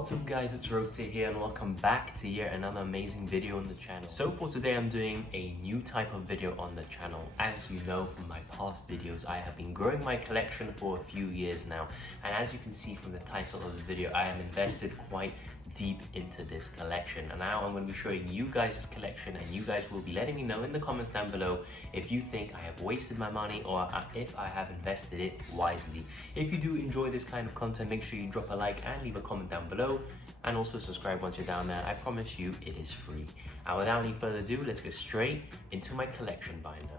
What's up guys, it's Rota here and welcome back to yet another amazing video on the channel. So for today I'm doing a new type of video on the channel. As you know from my past videos, I have been growing my collection for a few years now, and as you can see from the title of the video, I am invested quite deep into this collection, and now I'm going to be showing you guys this collection, and you guys will be letting me know in the comments down below if you think I have wasted my money or if I have invested it wisely. If you do enjoy this kind of content, make sure you drop a like and leave a comment down below, and also subscribe once you're down there. I promise you it is free. And without any further ado, let's get straight into my collection binder.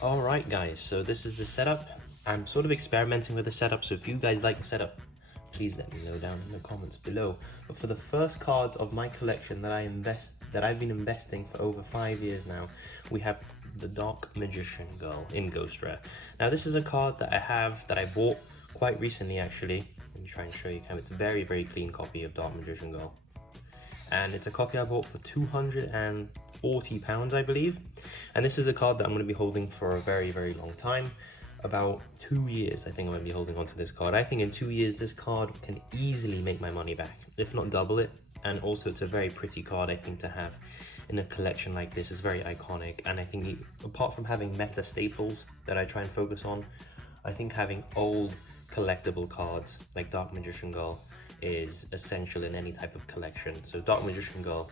Alright guys, so this is the setup. I'm sort of experimenting with the setup, so if you guys like the setup, please let me know down in the comments below. But for the first cards of my collection that I've been investing for over 5 years now, we have the Dark Magician Girl in Ghost Rare. Now this is a card that I bought quite recently actually. Let me try and show you. It's a very clean copy of Dark Magician Girl, and it's a copy I bought for £240 I believe. And this is a card that I'm going to be holding for a very long time. About 2 years I think I'm going to be holding on to this card. I think in 2 years this card can easily make my money back, if not double it. And also it's a very pretty card I think to have in a collection like this. It's very iconic, and I think apart from having meta staples that I try and focus on, I think having old collectible cards like Dark Magician Girl is essential in any type of collection. So Dark Magician Girl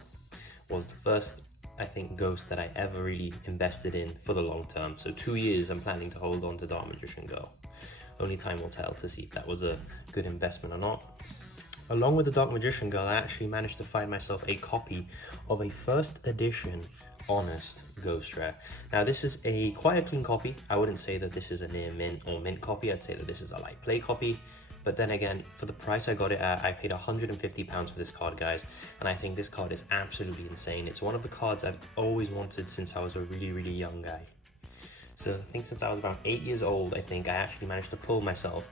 was the first, I think, ghost that I ever really invested in for the long term. So 2 years I'm planning to hold on to Dark Magician Girl. Only time will tell to see if that was a good investment or not. Along with the Dark Magician Girl, I actually managed to find myself a copy of a first edition Honest Ghost Rare. Now this is quite a clean copy. I wouldn't say that this is a near mint or mint copy. I'd say that this is a light play copy. But then again, for the price I got it at, I paid £150 for this card, guys. And I think this card is absolutely insane. It's one of the cards I've always wanted since I was a really young guy. So I think since I was about 8 years old, I think I actually managed to pull myself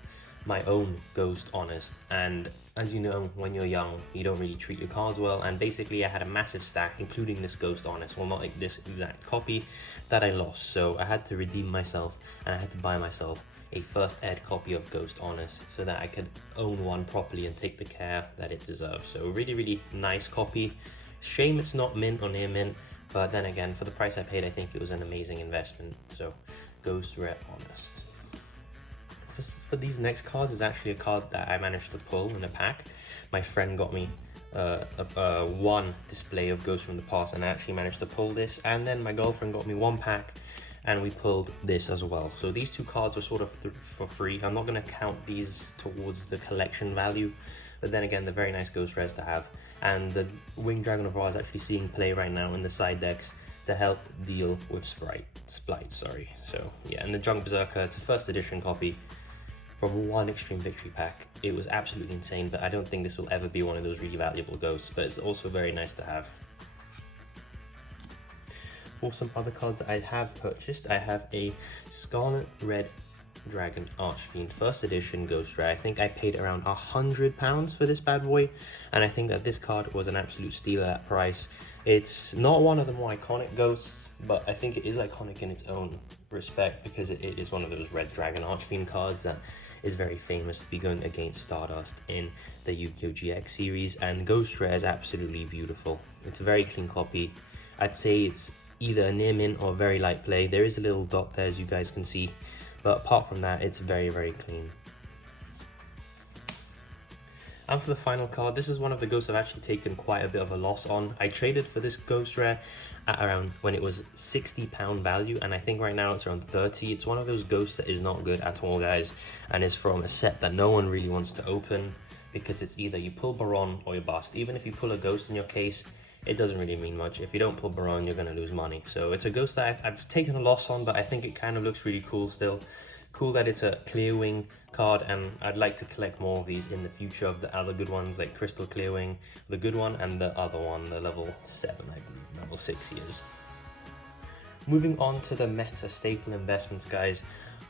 my own Ghost Honest. And as you know, when you're young, you don't really treat your cards well. And basically I had a massive stack, including this Ghost Honest. Well, not like this exact copy, that I lost. So I had to redeem myself, and I had to buy myself a first ed copy of Ghost Honest so that I could own one properly and take the care that it deserves. So really nice copy. Shame it's not mint or near mint, but then again, for the price I paid, I think it was an amazing investment. So Ghost Rare Honest. For these next cards is actually a card that I managed to pull in a pack. My friend got me one display of Ghosts from the Past, and I actually managed to pull this, and then my girlfriend got me one pack and we pulled this as well. So these two cards were sort of for free. I'm not going to count these towards the collection value, but then again, they're very nice Ghost Rares to have. And the Winged Dragon of Ra is actually seeing play right now in the side decks to help deal with Splight, sorry. So yeah, and the Junk Berserker, it's a first edition copy from one Extreme Victory pack. It was absolutely insane, but I don't think this will ever be one of those really valuable ghosts, but it's also very nice to have. For some other cards that I have purchased, I have a Scarlet Red Dragon Archfiend first edition Ghost Rare. I think I paid around £100 for this bad boy, and I think that this card was an absolute steal at that price. It's not one of the more iconic ghosts, but I think it is iconic in its own respect because it is one of those Red Dragon Archfiend cards that is very famous to be going against Stardust in the YuGiOh GX series, and Ghost Rare is absolutely beautiful. It's a very clean copy. I'd say it's either a near mint or very light play. There is a little dot there, as you guys can see, but apart from that, it's very clean. And for the final card, this is one of the ghosts I've actually taken quite a bit of a loss on. I traded for this Ghost Rare at around when it was £60 value, and I think right now it's around 30. It's one of those ghosts that is not good at all, guys, and is from a set that no one really wants to open because it's either you pull Baron or you bust. Even if you pull a ghost in your case, it doesn't really mean much. If you don't pull Baron, you're going to lose money. So it's a ghost that I've taken a loss on, but I think it kind of looks really cool still. Cool that it's a clear wing card, and I'd like to collect more of these in the future of the other good ones like Crystal Clear Wing, the good one, and the other one, the level 7, I believe, level 6 years. Moving on to the meta staple investments, guys.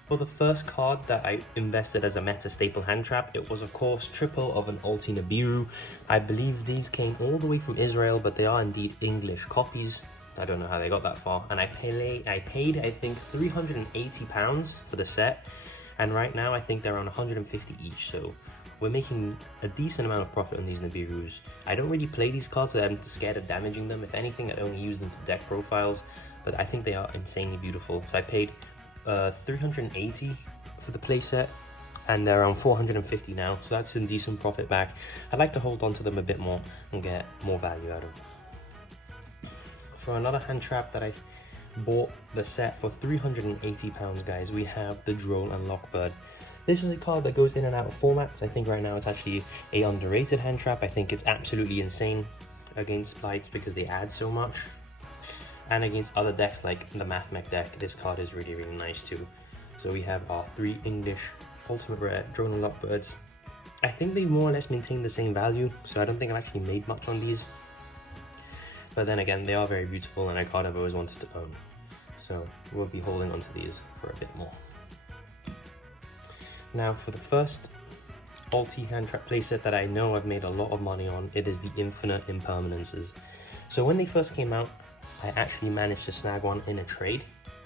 For the first card that I invested as a meta staple hand trap, it was of course triple of an Ulti Nibiru. I believe these came all the way from Israel, but they are indeed English copies. I don't know how they got that far. And I paid I think £380 for the set, and right now I think they're around 150 each. So we're making a decent amount of profit on these Nibirus. I don't really play these cards, so I'm scared of damaging them. If anything, I'd only use them for deck profiles, but I think they are insanely beautiful. So I paid 380 for the playset, and they're around 450 now, so that's a decent profit back. I'd like to hold on to them a bit more and get more value out of them. For another hand trap that I bought the set for £380, guys, we have the Drone and Lockbird. This is a card that goes in and out of formats. I think right now it's actually a underrated hand trap. I think it's absolutely insane against Blights because they add so much. And against other decks like the Math Mech deck, this card is really, really nice too. So we have our 3 English Ultimate Rare Drone and Lockbirds. I think they more or less maintain the same value, so I don't think I've actually made much on these. But then again, they are very beautiful and a card I've always wanted to own. So we'll be holding onto these for a bit more. Now for the first ulti hand trap playset that I know I've made a lot of money on, it is the Infinite Impermanences. So when they first came out, I actually managed to snag one in a trade.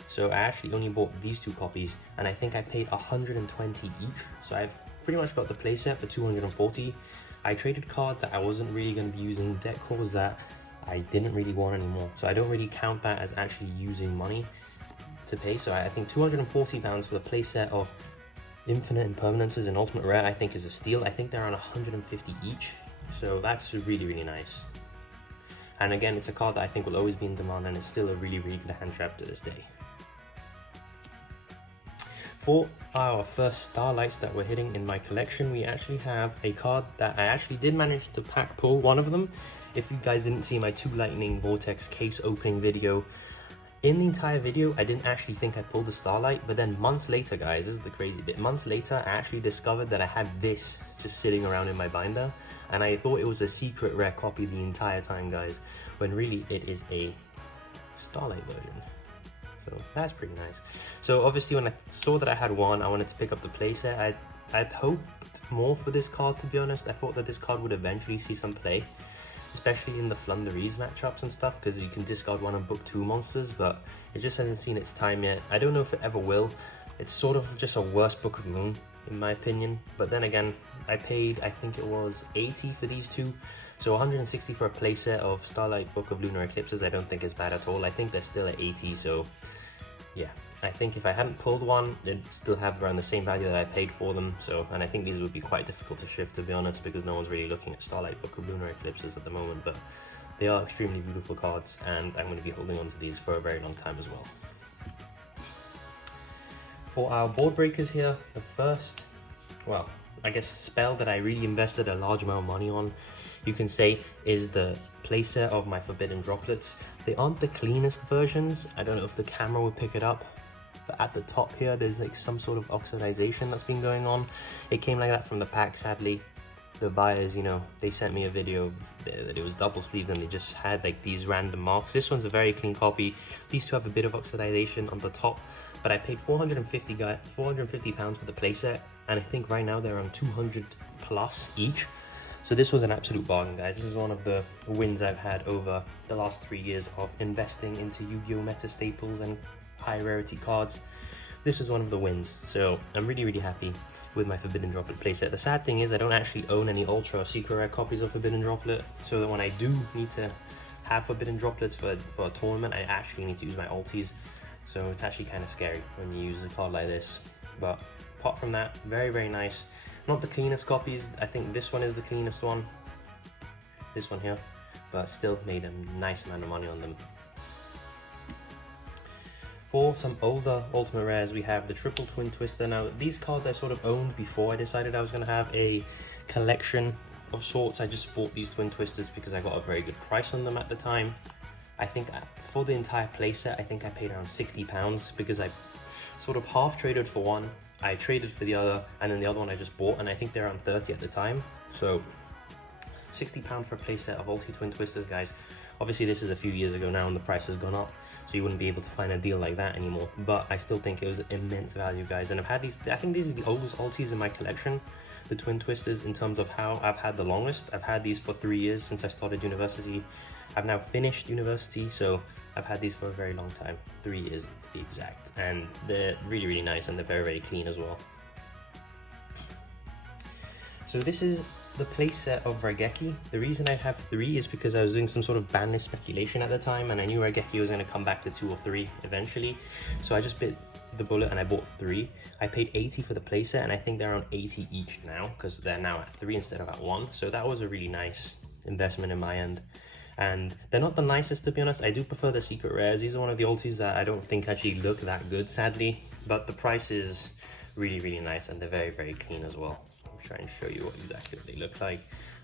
So I actually only bought these 2 copies, and I think I paid 120 each. So I've pretty much got the playset for 240. I traded cards that I wasn't really going to be using, deck calls that I didn't really want anymore. So I don't really count that as actually using money to pay. So I think £240 for the playset of Infinite Impermanences and Ultimate Rare I think is a steal. I think they're around 150 each. So that's really, really nice. And again, it's a card that I think will always be in demand, and it's still a really, really good hand trap to this day. For our first Starlights that we're hitting in my collection, we actually have a card that I actually did manage to pack pull one of them. If you guys didn't see my 2 Lightning Vortex case opening video, in the entire video, I didn't actually think I pulled the Starlight, but then months later, guys, this is the crazy bit, months later, I actually discovered that I had this just sitting around in my binder, and I thought it was a secret rare copy the entire time, guys, when really it is a Starlight version. So that's pretty nice. So obviously when I saw that I had one, I wanted to pick up the playset. I'd hoped more for this card, to be honest. I thought that this card would eventually see some play, especially in the Flunderies matchups and stuff, because you can discard one and book 2 monsters, but it just hasn't seen its time yet. I don't know if it ever will. It's sort of just a worse Book of Moon, in my opinion. But then again, I paid, I think it was 80 for these 2. So 160 for a playset of Starlight Book of Lunar Eclipses, I don't think is bad at all. I think they're still at 80, so yeah. I think if I hadn't pulled one, they'd still have around the same value that I paid for them. So, and I think these would be quite difficult to shift, to be honest, because no one's really looking at Starlight Book of Lunar Eclipses at the moment. But they are extremely beautiful cards, and I'm going to be holding on to these for a very long time as well. For our board breakers here, the first, well, I guess spell that I really invested a large amount of money on, you can say, is the playset of my Forbidden Droplets. They aren't the cleanest versions. I don't know if the camera will pick it up, but at the top here, there's like some sort of oxidization that's been going on. It came like that from the pack, sadly. The buyers, you know, they sent me a video that it was double sleeved and they just had like these random marks. This one's a very clean copy. These 2 have a bit of oxidization on the top, but I paid £450 for the playset, and I think right now they're around 200 plus each. So this was an absolute bargain, guys. This is one of the wins I've had over the last 3 years of investing into Yu-Gi-Oh! Meta staples and high rarity cards. This is one of the wins, so I'm really, really happy with my Forbidden Droplet playset. The sad thing is I don't actually own any ultra or secret rare copies of Forbidden Droplet, so that when I do need to have Forbidden Droplets for a tournament, I actually need to use my ultis. So it's actually kind of scary when you use a card like this. But apart from that, very, very nice. Not the cleanest copies. I think this one is the cleanest one. This one here. But still made a nice amount of money on them. For some older Ultimate Rares, we have the Triple Twin Twister. Now, these cards I sort of owned before I decided I was going to have a collection of sorts. I just bought these Twin Twisters because I got a very good price on them at the time. I think for the entire playset, I think I paid around £60 because I sort of half traded for one, I traded for the other, and then the other one I just bought, and I think they're around 30 at the time. So £60 for a playset of Ulti Twin Twisters, guys. Obviously this is a few years ago now and the price has gone up, so you wouldn't be able to find a deal like that anymore, but I still think it was immense value, guys. And I've had these, I think these are the oldest Ultis in my collection, the Twin Twisters, in terms of how I've had the longest. I've had these for 3 years since I started university. I've now finished university, so I've had these for a very long time, 3 years to be exact, and they're really, really nice, and they're very, very clean as well. So this is the playset of Raigeki. The reason I have 3 is because I was doing some sort of ban list speculation at the time, and I knew Raigeki was going to come back to 2 or 3 eventually. So I just bit the bullet and I bought 3. I paid 80 for the playset, and I think they're around 80 each now because they're now at 3 instead of at 1. So that was a really nice investment in my end. And they're not the nicest, to be honest. I do prefer the secret rares. These are one of the ultis that I don't think actually look that good, sadly, but the price is really nice, and they're very clean as well. I'll try and show you what exactly they look like.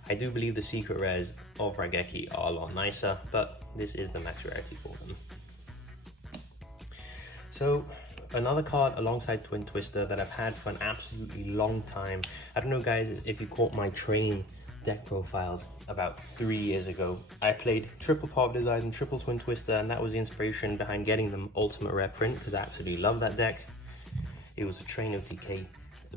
I do believe the secret rares of Raigeki are a lot nicer, but this is the max rarity for them. So another card alongside Twin Twister that I've had for an absolutely long time. I don't know, guys, if you caught my train deck profiles about 3 years ago. I played triple Pop Design and triple Twin Twister, and that was the inspiration behind getting them ultimate rare print, because I absolutely love that deck. It was a train OTK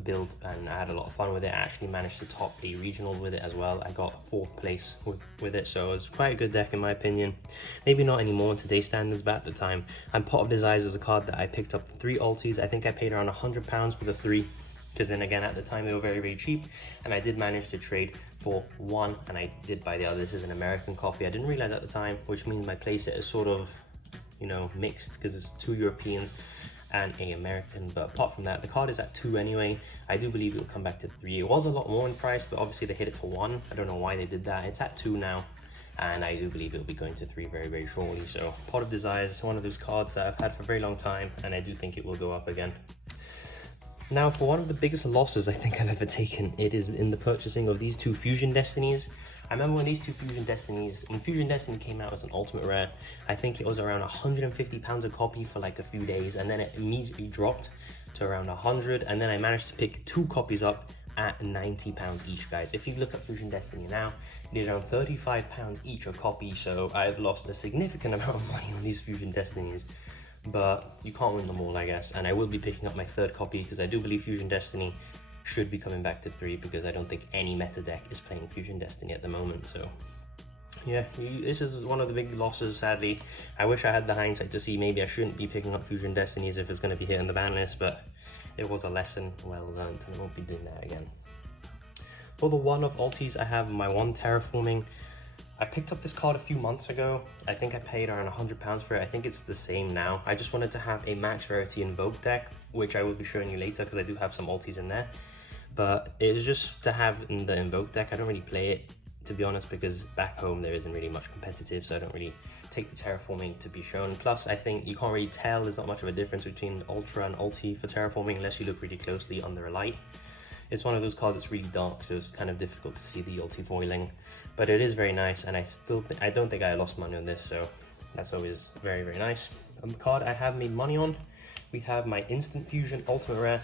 build, and I had a lot of fun with it. I actually managed to top a regional with it as well. I got 4th place with it, so it was quite a good deck in my opinion. Maybe not anymore in today's standards, but at the time. And Pot of Desires is a card that I picked up 3 ultis. I think I paid around £100 for the 3, because then again at the time they were very cheap, and I did manage to trade for 1, and I did buy the other. This is an American copy. I didn't realize at the time, which means my playset is sort of, you know, mixed, because it's 2 Europeans and a American. But apart from that, the card is at 2 anyway. I do believe it will come back to 3. It was a lot more in price, but obviously they hit it for 1. I don't know why they did that. It's at 2 now, and I do believe it'll be going to 3 very shortly. So Pot of Desires is one of those cards that I've had for a very long time, and I do think it will go up again. Now, for one of the biggest losses I think I've ever taken, it is in the purchasing of these 2 Fusion Destinies. I remember when these 2 Fusion Destinies, when Fusion Destiny came out as an ultimate rare, I think it was around £150 a copy for like a few days, and then it immediately dropped to around 100, and then I managed to pick 2 copies up at £90 each, guys. If you look at Fusion Destiny now, it is around £35 each a copy, so I've lost a significant amount of money on these Fusion Destinies. But you can't win them all, I guess, and I will be picking up my 3rd copy, because I do believe Fusion Destiny should be coming back to 3, because I don't think any meta deck is playing Fusion Destiny at the moment. So yeah, this is one of the big losses, sadly. I wish I had the hindsight to see maybe I shouldn't be picking up Fusion Destinies if it's going to be hitting the ban list, but it was a lesson well learned, and I won't be doing that again. For the one of ultis, I have my 1 Terraforming. I picked up this card a few months ago. I think I paid around £100 for it. I think it's the same now. I just wanted to have a max rarity Invoke deck, which I will be showing you later, because I do have some ultis in there. But it was just to have in the Invoke deck. I don't really play it, to be honest, because back home there isn't really much competitive, so I don't really take the Terraforming to be shown. Plus, I think you can't really tell, there's not much of a difference between Ultra and Ulti for Terraforming unless you look really closely under a light. It's one of those cards that's really dark, so it's kind of difficult to see the ulti foiling, but it is very nice, and I don't think I lost money on this, so that's always very nice. The card I have made money on, we have my Instant Fusion Ultimate Rare.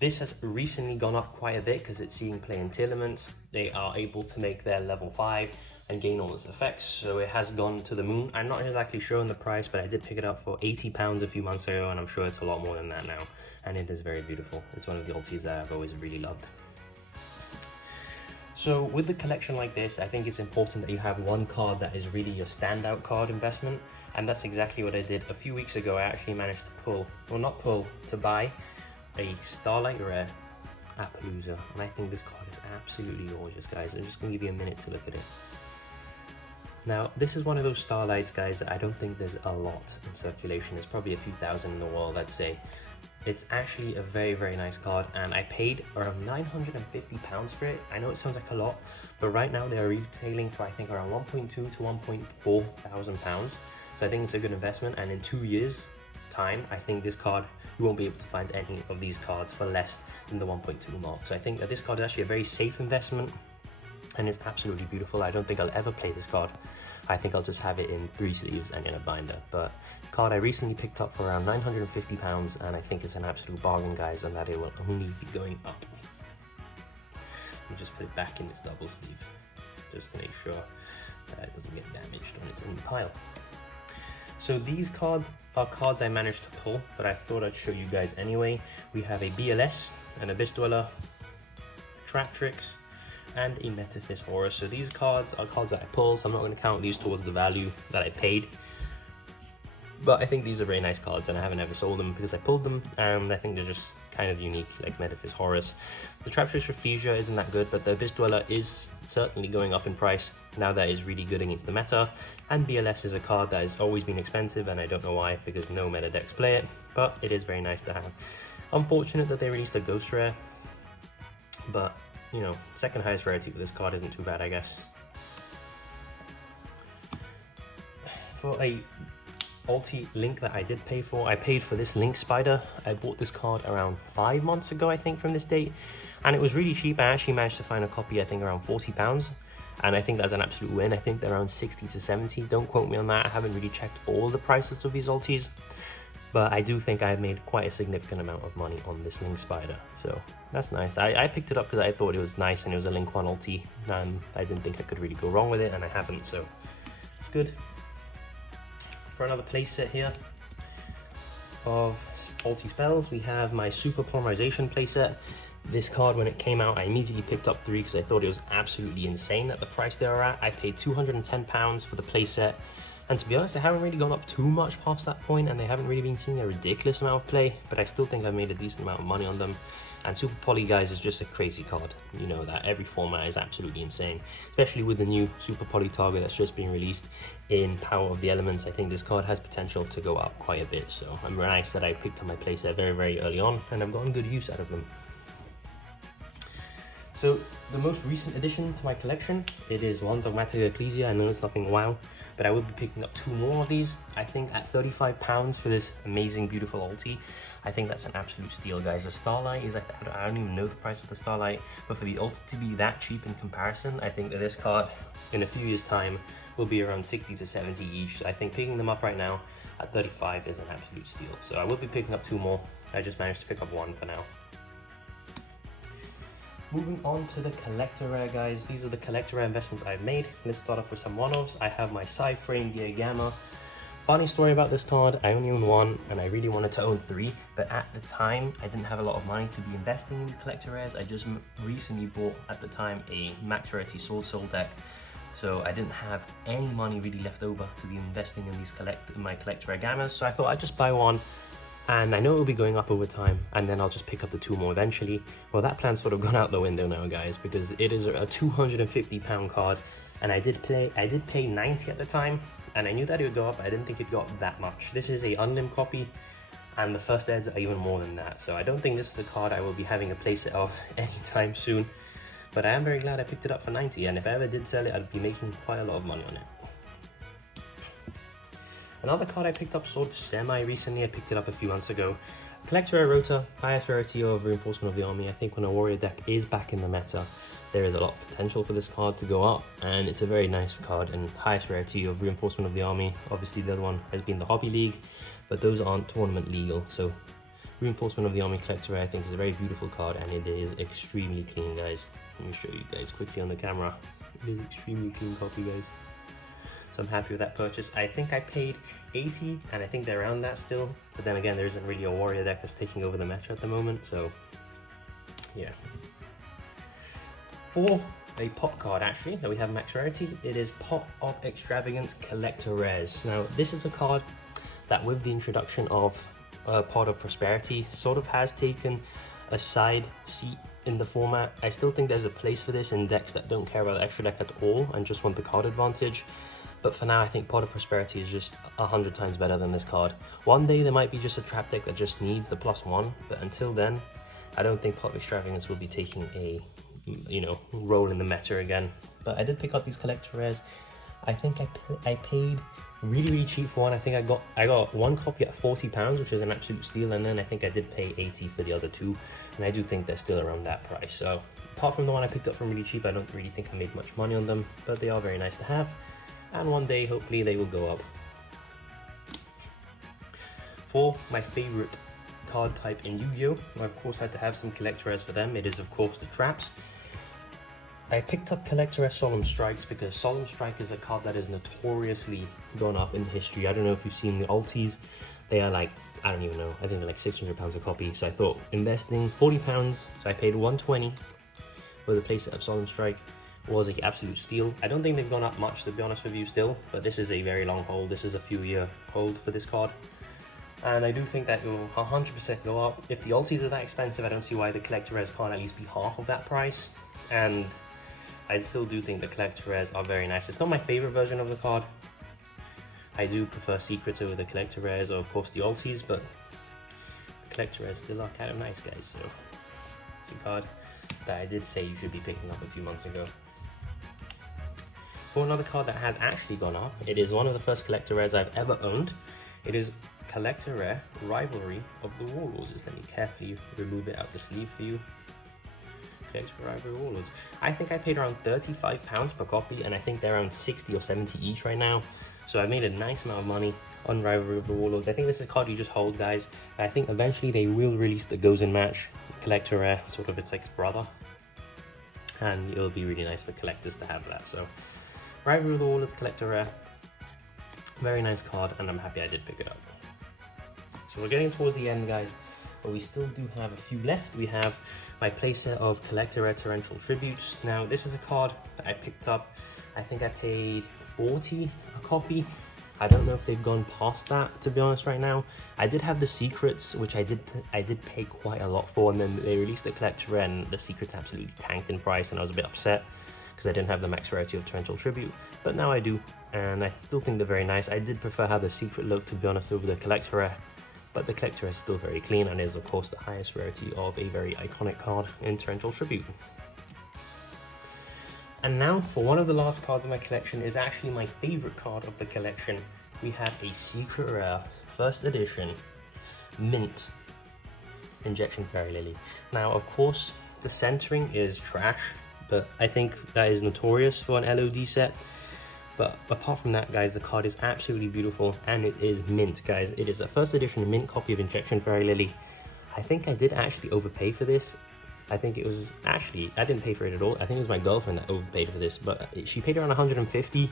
This has recently gone up quite a bit because it's seeing play in tournaments. They are able to make their level 5 and gain all its effects, so it has gone to the moon. I'm not exactly sure on the price, but I did pick it up for £80 a few months ago, and I'm sure it's a lot more than that now, and it is very beautiful. It's one of the ultis that I've always really loved. So with a collection like this, I think it's important that you have one card that is really your standout card investment, and that's exactly what I did. A few weeks ago, I actually managed to buy a Starlight Rare Appaloosa, and I think this card is absolutely gorgeous, guys. I'm just going to give you a minute to look at it. Now, this is one of those Starlights, guys, that I don't think there's a lot in circulation. There's probably a few thousand in the world, I'd say. It's actually a very nice card, and I paid around £950 for it. I know it sounds like a lot, but right now they are retailing for I think around 1.2 to 1.4 thousand pounds. So I think it's a good investment, and in 2 years time, I think this card, you won't be able to find any of these cards for less than the 1.2 mark. So I think that this card is actually a very safe investment, and it's absolutely beautiful. I don't think I'll ever play this card. I think I'll just have it in 3 sleeves and in a binder. But card I recently picked up for around £950, and I think it's an absolute bargain, guys, and that it will only be going up. Let me just put it back in its double sleeve, just to make sure that it doesn't get damaged when it's in the pile. So these cards are cards I managed to pull, but I thought I'd show you guys anyway. We have a BLS, an Abyss Dweller, Traptrix, and a Metaphys Horus. So these cards are cards that I pulled, so I'm not going to count these towards the value that I paid. But I think these are very nice cards, and I haven't ever sold them because I pulled them, and I think they're just kind of unique, like Metaphys Horus. The Traptrix Rafflesia isn't that good, but the Abyss Dweller is certainly going up in price. Now that is really good against the meta, and BLS is a card that has always been expensive, and I don't know why, because no meta decks play it, but it is very nice to have. Unfortunate that they released a Ghost Rare, but, you know, second highest rarity for this card isn't too bad, I guess. For a ulti Link that I did pay for, I paid for this Link Spider. I bought this card around 5 months ago, I think, from this date, and it was really cheap. I actually managed to find a copy, I think, around £40, and I think that's an absolute win. I think they're around 60 to 70. Don't quote me on that. I haven't really checked all the prices of these ultis, but I do think I made quite a significant amount of money on this Link Spider, so that's nice. I picked it up because I thought it was nice and it was a Link 1 ulti, and I didn't think I could really go wrong with it, and I haven't, so it's good. For another playset here of ulti spells, we have my Super Polymerization playset. This card, when it came out, I immediately picked up 3 because I thought it was absolutely insane at the price they were at. I paid £210 for the playset, and to be honest, I haven't really gone up too much past that point, and they haven't really been seeing a ridiculous amount of play, but I still think I made a decent amount of money on them. And Super Poly, guys, is just a crazy card. You know that every format is absolutely insane, especially with the new Super Poly target that's just been released in Power of the Elements. I think this card has potential to go up quite a bit, so I'm nice that I picked up my playset very, very early on, and I've gotten good use out of them. So the most recent addition to my collection, it is one Dogmatic Ecclesia. I know it's nothing wow, but I will be picking up 2 more of these. I think at £35 for this amazing, beautiful ulti, I think that's an absolute steal, guys. The Starlight is, I don't even know the price of the Starlight, but for the ulti to be that cheap in comparison, I think that this card in a few years time will be around 60 to 70 each. I think picking them up right now at 35 is an absolute steal. So I will be picking up 2 more. I just managed to pick up 1 for now. Moving on to the collector rare, guys. These are the collector rare investments I've made. Let's start off with some one-offs. I have my Sci-Frame Gear Gamma. Funny story about this card, I only own 1 and I really wanted to own 3, but at the time I didn't have a lot of money to be investing in the collector rares. I just recently bought, at the time, a max rarity Soul deck, so I didn't have any money really left over to be investing in these my collector rare Gammas, so I thought I'd just buy 1. And I know it will be going up over time, and then I'll just pick up the 2 more eventually. Well, that plan's sort of gone out the window now, guys, because it is a £250 card, and I did pay 90 at the time, and I knew that it would go up. I didn't think it got that much. This is a unlim copy, and the first eds are even more than that. So I don't think this is a card I will be having a playset of anytime soon. But I am very glad I picked it up for 90, and if I ever did sell it, I'd be making quite a lot of money on it. Another card I picked up sort of semi-recently, I picked it up a few months ago. Collector Rare Rota, highest rarity of Reinforcement of the Army. I think when a warrior deck is back in the meta, there is a lot of potential for this card to go up, and it's a very nice card, and highest rarity of Reinforcement of the Army. Obviously the other one has been the Hobby League, but those aren't tournament legal, so Reinforcement of the Army Collector Rare I think is a very beautiful card, and it is extremely clean, guys. Let me show you guys quickly on the camera. It is extremely clean copy, guys. So I'm happy with that purchase. I think I paid 80, and I think they're around that still. But then again, there isn't really a warrior deck that's taking over the meta at the moment, so yeah. For a pop card, actually, that we have max rarity, it is Pot of Extravagance Collector Rares. Now, this is a card that, with the introduction of Pot of Prosperity, sort of has taken a side seat in the format. I still think there's a place for this in decks that don't care about the extra deck at all and just want the card advantage. But for now, I think Pot of Prosperity is just 100 times better than this card. One day there might be just a trap deck that just needs the +1, but until then, I don't think Pot of Extravagance will be taking a, you know, role in the meta again. But I did pick up these collector rares. I think I paid really cheap for one. I think I got 1 copy at £40, which is an absolute steal, and then I think I did pay 80 for the other 2, and I do think they're still around that price. So apart from the one I picked up from really cheap, I don't really think I made much money on them, but they are very nice to have. And one day, hopefully, they will go up. For my favorite card type in Yu-Gi-Oh, I of course had to have some collector rares for them. It is of course the traps. I picked up collector rare Solemn Strikes because Solemn Strike is a card that is notoriously gone up in history. I don't know if you've seen the ultis. They are like, I don't even know, I think they're like £600 a copy. So I thought investing £40, so I paid 120 for the playset of Solemn Strike was an absolute steal. I don't think they've gone up much, to be honest with you, still, but this is a very long hold. This is a few year hold for this card. And I do think that it will 100% go up. If the ultis are that expensive, I don't see why the collector rares can't at least be half of that price. And I still do think the collector rares are very nice. It's not my favorite version of the card. I do prefer secrets over the collector rares, or of course the ultis, but the collector rares still are kind of nice, guys. So it's a card that I did say you should be picking up a few months ago. For another card that has actually gone up, it is one of the first collector rares I've ever owned. It is collector rare Rivalry of the Warlords. Just let me carefully remove it out the sleeve for you. Collector Rivalry Warlords. I think I paid around £35 per copy, and I think they're around 60 or 70 each right now. So I made a nice amount of money on Rivalry of the Warlords. I think this is a card you just hold, guys. I think eventually they will release the Goes in Match collector rare, sort of its like brother, and it'll be really nice for collectors to have that. So Rivalry of the Warlords collector rare, very nice card, and I'm happy I did pick it up. So we're getting towards the end, guys, but we still do have a few left. We have my playset of collector rare torrential tributes. Now this is a card that I picked up. I think I paid 40 a copy. I don't know if they've gone past that, to be honest, right now. I did have the secrets, which I did pay quite a lot for, and then they released the collector rare and the secrets absolutely tanked in price, and I was a bit upset because I didn't have the max rarity of torrential tribute, but now I do, and I still think they're very nice. I did prefer how the secret looked, to be honest, over the collector rare, but the collector is still very clean and is of course the highest rarity of a very iconic card in torrential tribute. And now for one of the last cards in my collection, is actually my favorite card of the collection. We have a secret rare first edition mint injection fairy lily. Now of course the centering is trash, but I think that is notorious for an LOD set. But apart from that, guys, the card is absolutely beautiful, and it is mint, guys. It is a first edition mint copy of Injection Fairy Lily. I think I did actually overpay for this. I think it was actually, I didn't pay for it at all. I think it was my girlfriend that overpaid for this, but she paid around 150.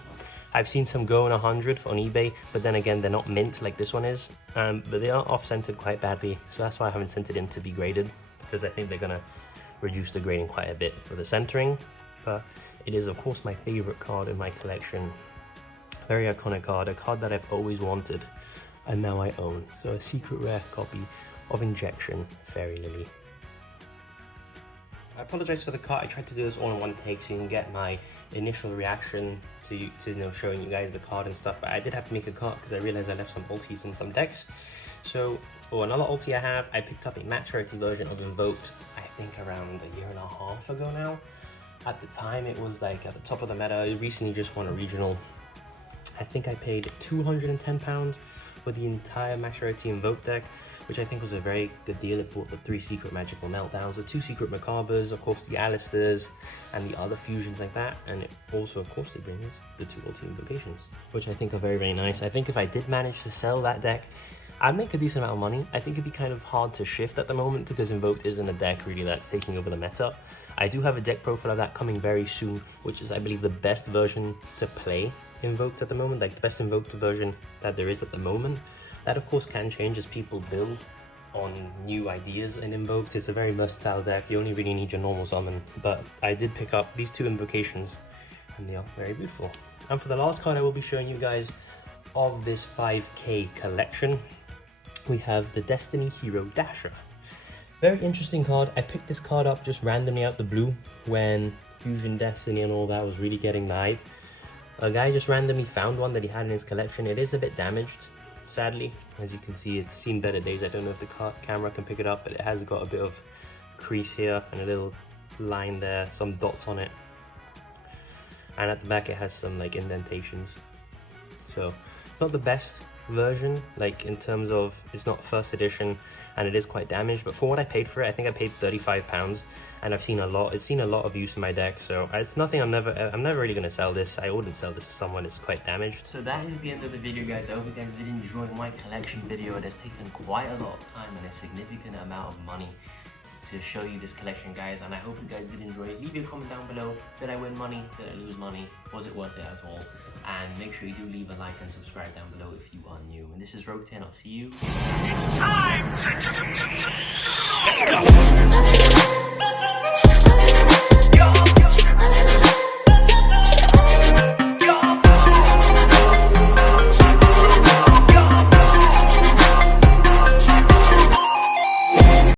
I've seen some go in 100 on eBay, but then again, they're not mint like this one is. But they are off-centered quite badly, so that's why I haven't sent it in to be graded, because I think they're gonna reduce the grading quite a bit for the centering. But it is of course my favorite card in my collection. Very iconic card, a card that I've always wanted and now I own. So a secret rare copy of Injection Fairy Lily. I apologize for the cut. I tried to do this all in one take so you can get my initial reaction to showing you guys the card and stuff, but I did have to make a cut because I realized I left some ultis in some decks. So for another ulti I have, I picked up a max rarity version of Invoked, I think around a year and a half ago now. At the time it was like at the top of the meta. It recently just won a regional. I think I paid £210 for the entire max rarity Invoke deck, which I think was a very good deal. It brought the 3 secret magical meltdowns, the 2 secret macabres, of course the Alistairs, and the other fusions like that. And it also, of course, it brings the 2 ultimate invocations, which I think are very, very nice. I think if I did manage to sell that deck, I'd make a decent amount of money. I think it'd be kind of hard to shift at the moment because Invoked isn't a deck really that's taking over the meta. I do have a deck profile of that coming very soon, which is, I believe, the best version to play Invoked at the moment, like the best Invoked version that there is at the moment. That of course can change as people build on new ideas in Invoked. It's a very versatile deck. You only really need your normal summon, but I did pick up these 2 invocations and they are very beautiful. And for the last card I will be showing you guys of this 5k collection, we have the Destiny Hero Dasher. Very interesting card. I picked this card up just randomly out the blue when Fusion Destiny and all that was really getting the hype. A guy just randomly found one that he had in his collection. It is a bit damaged, sadly. As you can see, it's seen better days. I don't know if the camera can pick it up, but it has got a bit of crease here and a little line there, some dots on it. And at the back it has some like indentations. So it's not the best version, like in terms of it's not first edition and it is quite damaged, but for what I paid for it, I think I paid £35, and it's seen a lot of use in my deck, so it's nothing. I'm never really gonna sell this. I wouldn't sell this to someone. It's quite damaged. So that is the end of the video, guys. I hope you guys did enjoy my collection video. It has taken quite a lot of time and a significant amount of money to show you this collection, guys, and I hope you guys did enjoy it. Leave your comment down below. Did I win money? Did I lose money? Was it worth it at all? And make sure you do leave a like and subscribe down below if you are new. And this is Rogue 10. I'll see you. It's time! Let's go!